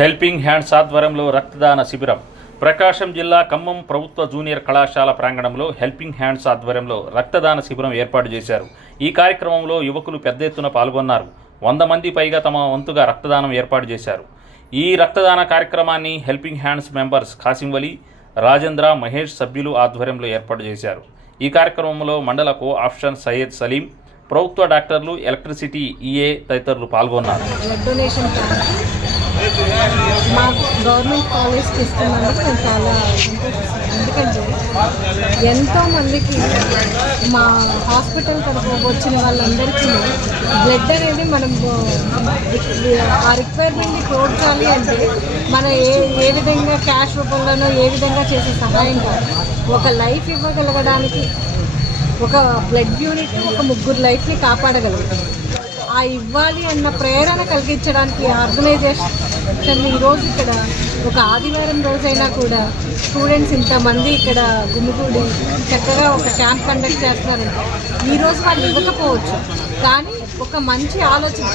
Helping hands ఆధ్వర్యంలో రక్తదాన శిబిరం ప్రకాశం జిల్లా ఖమ్మం ప్రభుత్వ జూనియర్ కళాశాల ప్రాంగణంలో హెల్పింగ్ హ్యాండ్స్ ఆధ్వర్యంలో రక్తదాన శిబిరం ఏర్పాటు చేశారు. ఈ కార్యక్రమంలో యువకులు పెద్ద ఎత్తున పాల్గొన్నారు. 100 మంది పైగా తమ వంతుగా రక్తదానం ఏర్పాటు చేశారు. ఈ రక్తదాన కార్యక్రమాన్ని helping hands members Kasimvali, Rajendra, Mahesh సభ్యులు ఆధ్వర్యంలో ఏర్పాటు చేశారు. ఈ కార్యక్రమంలో మండల కో ఆప్షన్ సయ్యద్ సలీం, ప్రభుత్వ డాక్టర్లు, ఎలక్ట్రిసిటీ ఈఏ తదితరులు పాల్గొన్నారు. మా గవర్నమెంట్ కాలేజ్కి ఇస్తున్నందుకు నేను చాలా సంతోషిస్తున్నాను. ఎందుకంటే ఎంతోమందికి మా హాస్పిటల్ తరఫు వచ్చిన వాళ్ళందరికీ బ్లడ్ అనేది మనం ఆ రిక్వైర్మెంట్ని తోడ్చాలి అంటే మన ఏ విధంగా క్యాష్ రూపంలోనో ఏ విధంగా చేసే సహాయం కాదు. ఒక లైఫ్ ఇవ్వగలగడానికి ఒక బ్లడ్ యూనిట్ ఒక 3 లైఫ్ని కాపాడగలుగుతుంది. ఆ ఇవ్వాలి అన్న ప్రేరణ కలిగించడానికి ఆర్గనైజేషన్ ఈరోజు ఇక్కడ ఒక ఆదివారం రోజైనా కూడా స్టూడెంట్స్ ఇంతమంది ఇక్కడ గుమిగూడి చక్కగా ఒక క్యాంప్ కండక్ట్ చేస్తున్నారంటే ఈరోజు వాళ్ళు ఇవ్వకపోవచ్చు, కానీ ఒక మంచి ఆలోచన